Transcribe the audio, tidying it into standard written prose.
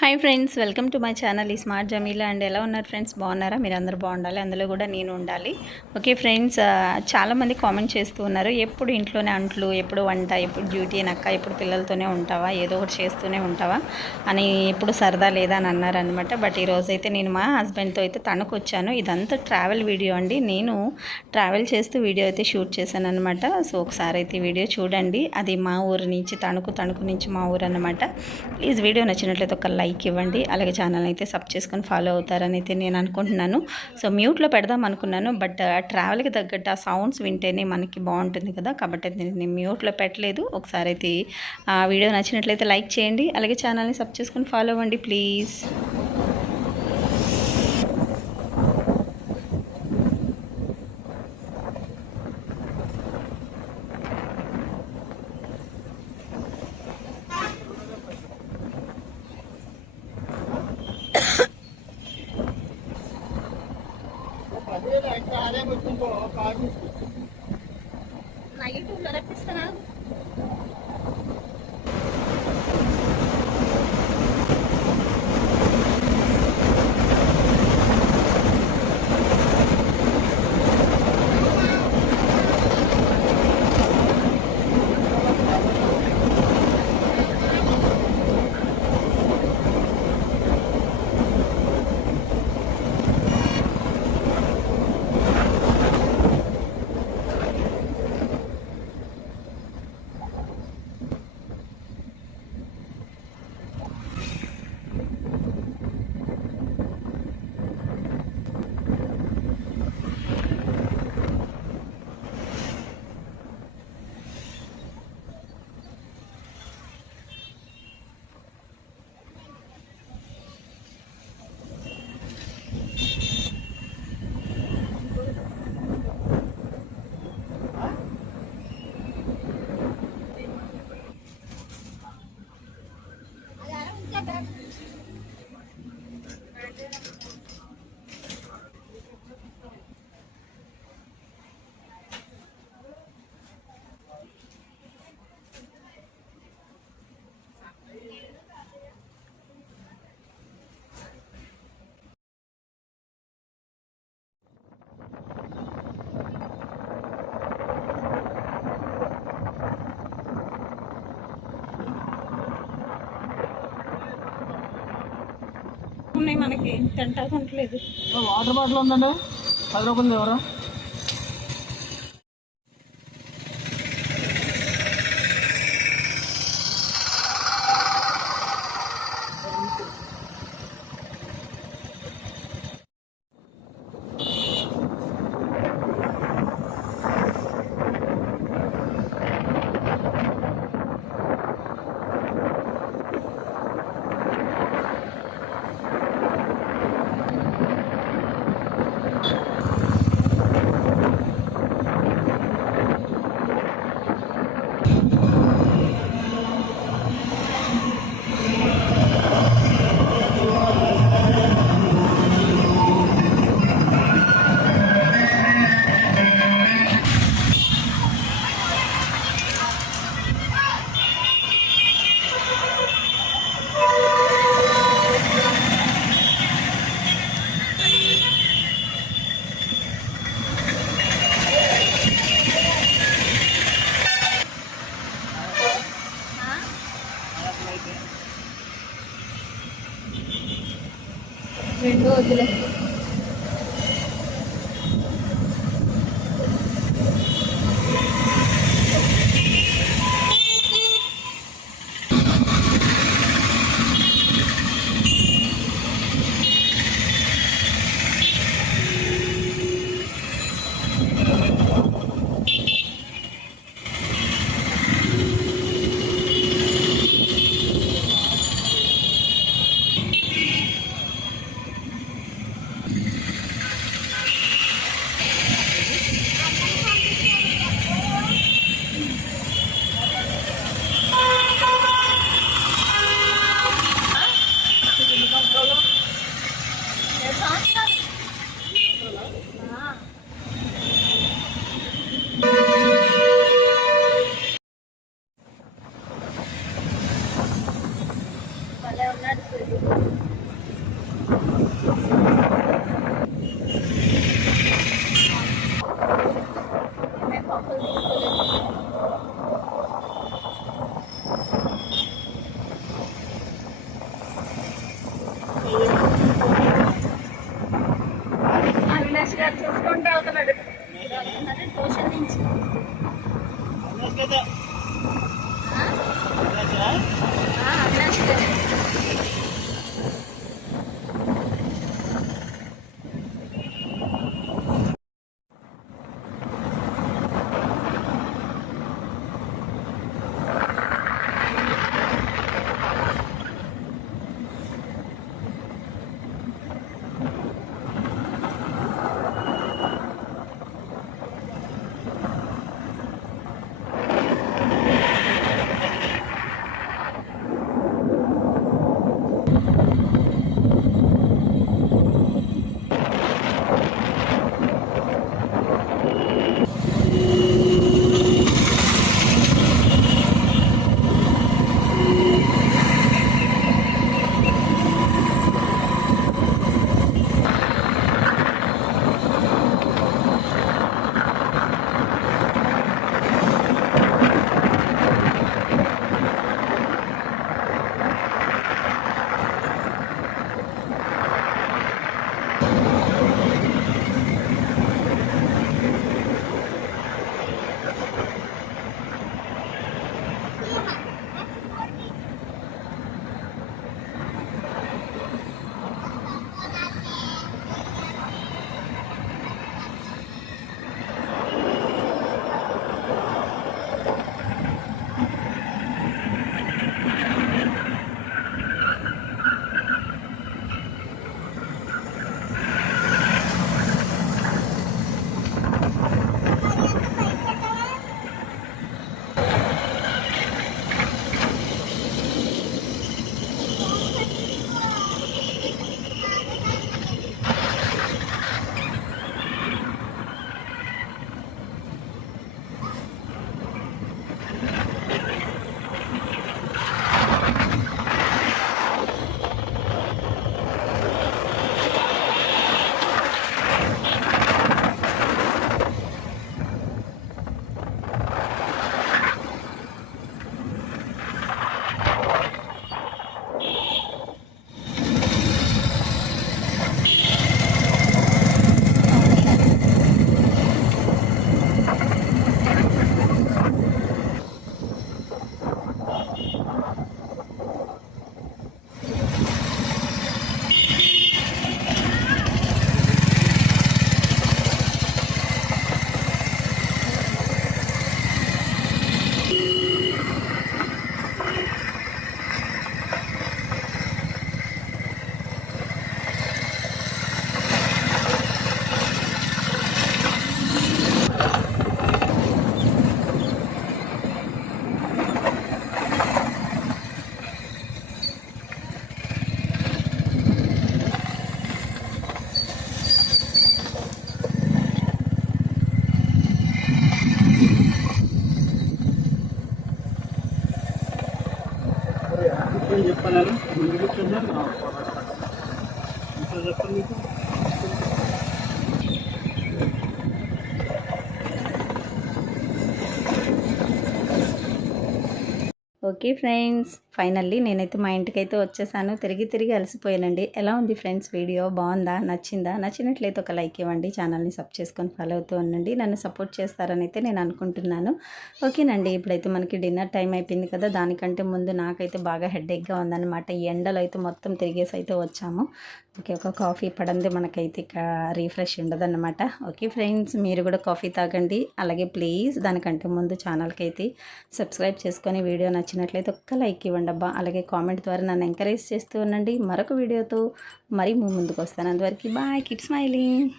Hi friends, welcome to my channel ఈ smart Jamila. And ఎలా ఉన్నారు ఫ్రెండ్స్? బాగున్నారా? మీరు అందరూ బాగుండాలి, అందులో కూడా నేను ఉండాలి. ఓకే ఫ్రెండ్స్, చాలామంది కామెంట్ చేస్తూ ఉన్నారు, ఎప్పుడు ఇంట్లోనే అంట్లు, ఎప్పుడు వంట, ఎప్పుడు డ్యూటీ నక్క, ఎప్పుడు పిల్లలతోనే ఉంటావా, ఏదో ఒకటి చేస్తూనే ఉంటావా అని, ఎప్పుడు సరదా లేదా అని అన్నారనమాట. బట్ ఈరోజైతే నేను మా హస్బెండ్తో అయితే తణుకు వచ్చాను. ఇదంతా ట్రావెల్ వీడియో అండి. నేను ట్రావెల్ చేస్తూ వీడియో అయితే షూట్ చేశాను అనమాట. సో ఒకసారి అయితే వీడియో చూడండి. అది మా ఊరు నుంచి తణుకు నుంచి మా ఊరు అనమాట. ప్లీజ్ వీడియో నచ్చినట్లయితే ఒక లైక్ ఇవ్వండి, అలాగే ఛానల్ అయితే సబ్ చేసుకొని ఫాలో అవుతారని అయితే నేను అనుకుంటున్నాను. సో మ్యూట్లో పెడదాం అనుకున్నాను, బట్ ట్రావెల్కి తగ్గట్టు ఆ సౌండ్స్ వింటేనే మనకి బాగుంటుంది కదా, కాబట్టి నేను మ్యూట్లో పెట్టలేదు. ఒకసారి అయితే ఆ వీడియో నచ్చినట్లయితే లైక్ చేయండి, అలాగే ఛానల్ని సబ్ చేసుకొని ఫాలో అవ్వండి ప్లీజ్. యూట్యూబ్లో రప్పిస్తానా? ఉన్నాయి మనకి తింటలేదు. వాటర్ బాటిల్ ఉందండి, 10 రూపాయలు ఎవరా? రెండు వదిలే. అవినాష్ గారు చూసుకుంటూ అవుతున్నాడు ట్యూషన్ నుంచి. అవినాష్ గారు చెప్పాను చెప్పండి మీకు. ఓకే ఫ్రెండ్స్, ఫైనల్లీ నేనైతే మా ఇంటికైతే వచ్చేసాను. తిరిగి అలసిపోయానండి. ఎలా ఉంది ఫ్రెండ్స్ వీడియో? బాగుందా? నచ్చిందా? నచ్చినట్లయితే ఒక లైక్ ఇవ్వండి. ఛానల్ని సబ్ చేసుకొని ఫాలో అవుతూ ఉండండి. నన్ను సపోర్ట్ చేస్తారని అయితే నేను అనుకుంటున్నాను. ఓకేనండి, ఇప్పుడైతే మనకి డిన్నర్ టైం అయిపోయింది కదా. దానికంటే ముందు నాకైతే బాగా హెడేక్గా ఉందన్నమాట. ఈ ఎండలో అయితే మొత్తం తిరిగేసి అయితే వచ్చాము. ఓకే, ఒక కాఫీ పడంది మనకైతే ఇక రీఫ్రెష్ ఉండదన్నమాట. ఓకే ఫ్రెండ్స్, మీరు కూడా కాఫీ తాగండి. అలాగే ప్లీజ్ దానికంటే ముందు ఛానల్కి అయితే సబ్స్క్రైబ్ చేసుకొని వీడియో నచ్చినట్లయితే ఒక్క లైక్ ఇవ్వండి అబ్బా. అలాగే కామెంట్ ద్వారా నన్ను ఎంకరేజ్ చేస్తూ ఉండండి. మరొక వీడియోతో మరీ ముందుకు వస్తాను. అంతవరకు బాయ్, కీప్ స్మైలింగ్.